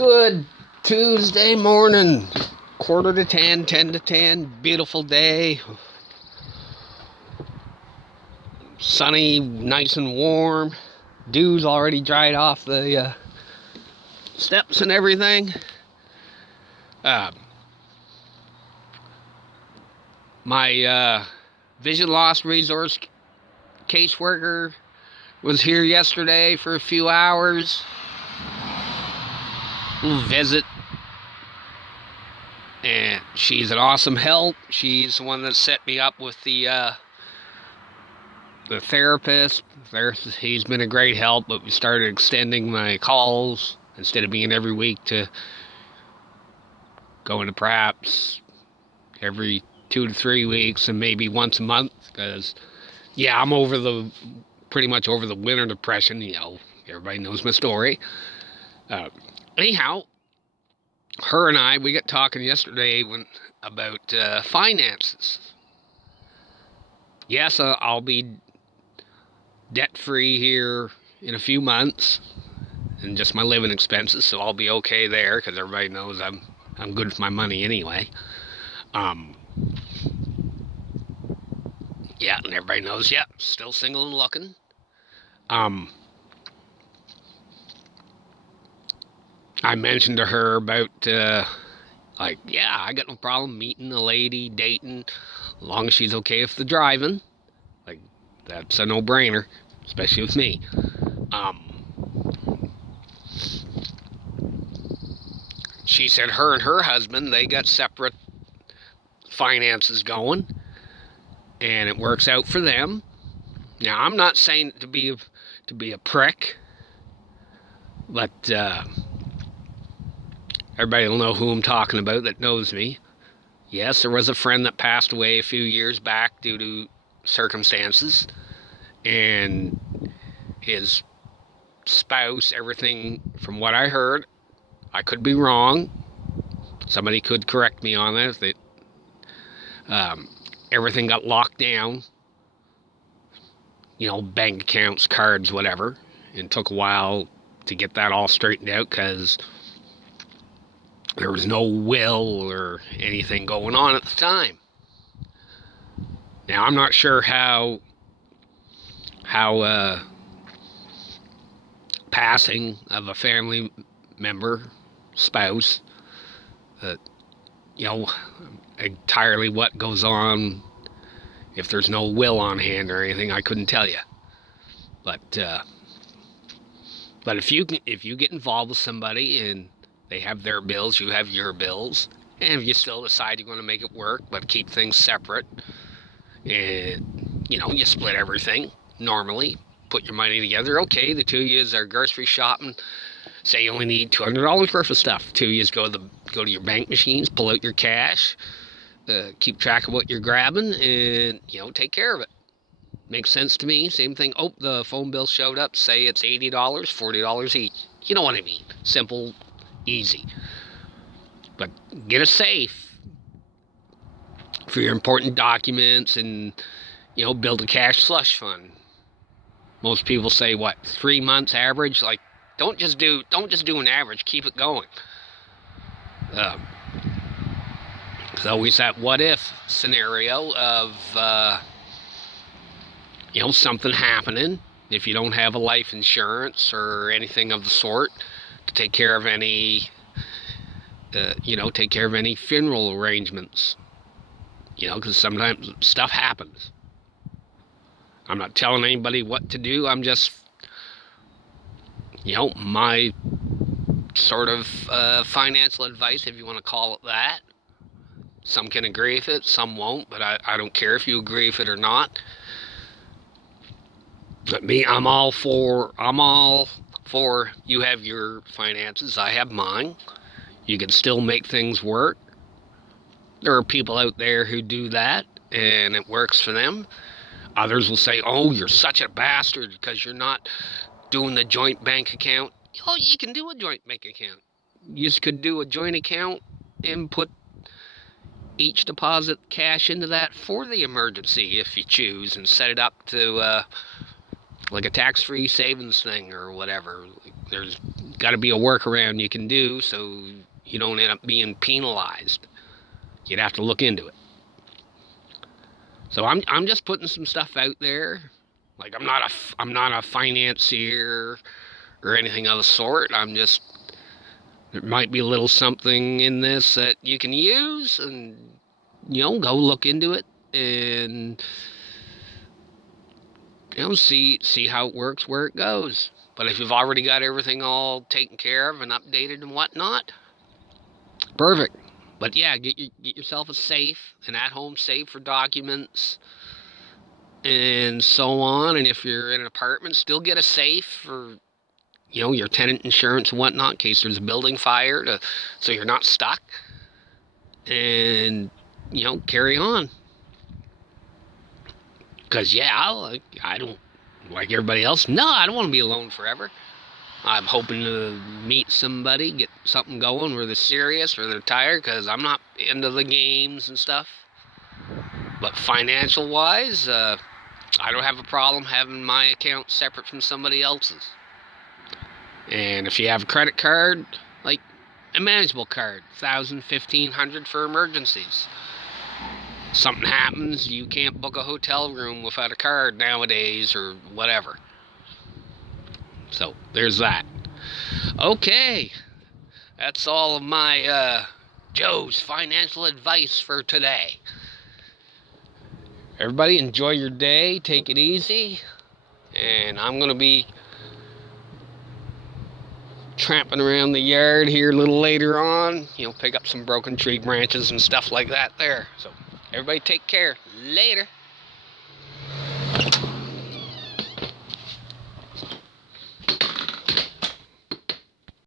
Good Tuesday morning, quarter to 10, 10 to 10, beautiful day, sunny, nice and warm, dew's already dried off the steps and everything. Uh, my vision loss resource caseworker was here yesterday for a few hours. Little visit. And she's an awesome help. She's the one that set me up with the therapist. He's been a great help, but we started extending my calls instead of being every week to going to perhaps every 2 to 3 weeks and maybe once a month. Because, yeah, I'm pretty much over the winter depression. You know, everybody knows my story. Anyhow, her and we got talking yesterday about finances. Yes, I'll be debt-free here in a few months, and just my living expenses, so I'll be okay there because everybody knows I'm good with my money anyway. Yeah, and everybody knows. Yeah, still single and looking. I mentioned to her about I got no problem meeting a lady, dating, as long as she's okay with the driving. Like, that's a no-brainer, especially with me. She said her and her husband, they got separate finances going, and it works out for them. Now, I'm not saying to be a prick, but everybody will know who I'm talking about that knows me. Yes, there was a friend that passed away a few years back due to circumstances, and his spouse, everything from what I heard, I could be wrong, somebody could correct me on this, that everything got locked down, you know, bank accounts, cards, whatever, and took a while to get that all straightened out because there was no will or anything going on at the time. Now, I'm not sure how passing of a family member, spouse, you know, entirely what goes on if there's no will on hand or anything. I couldn't tell you. But if you get involved with somebody and they have their bills, you have your bills, and if you still decide you're going to make it work but keep things separate, and you know, you split everything normally, put your money together. Okay, the two of you are grocery shopping. Say you only need $200 worth of stuff. Two of you go to your bank machines, pull out your cash, keep track of what you're grabbing, and you know, take care of it. Makes sense to me. Same thing. Oh, the phone bill showed up. Say it's $80, $40 each. You know what I mean? Simple, easy. But get a safe for your important documents, and you know, build a cash slush fund. Most people say, what, 3 months average? Like, don't just do an average. Keep it going. There's always that what if scenario of you know, something happening. If you don't have a life insurance or anything of the sort to take care of any funeral arrangements. You know, because sometimes stuff happens. I'm not telling anybody what to do. I'm just, you know, my sort of financial advice, if you want to call it that. Some can agree with it, some won't, but I don't care if you agree with it or not. But me, I'm all for you have your finances, I have mine. You can still make things work. There are people out there who do that, and it works for them. Others will say, oh, you're such a bastard because you're not doing the joint bank account. Oh, you can do a joint bank account. You just could do a joint account and put each deposit cash into that for the emergency if you choose, and set it up to like a tax-free savings thing or whatever. There's got to be a workaround you can do so you don't end up being penalized. You'd have to look into it. So I'm just putting some stuff out there. Like I'm not a financier or anything of the sort. There might be a little something in this that you can use, and go look into it and see how it works, where it goes. But if you've already got everything all taken care of and updated and whatnot, perfect. But yeah, get yourself a safe, an at-home safe for documents and so on. And if you're in an apartment, still get a safe for your tenant insurance and whatnot in case there's a building fire, so you're not stuck. And carry on. Because I don't, like everybody else. No, I don't want to be alone forever. I'm hoping to meet somebody, get something going where they're serious or they're tired, because I'm not into the games and stuff. But financial wise, I don't have a problem having my account separate from somebody else's. And if you have a credit card, like a manageable card, $1,000, $1,500 for emergencies. Something happens, you can't book a hotel room without a card nowadays or whatever. So there's that. Okay, that's all of my Joe's financial advice for today. Everybody enjoy your day, take it easy, and I'm going to be tramping around the yard here a little later on, pick up some broken tree branches and stuff like that there. So everybody take care. Later.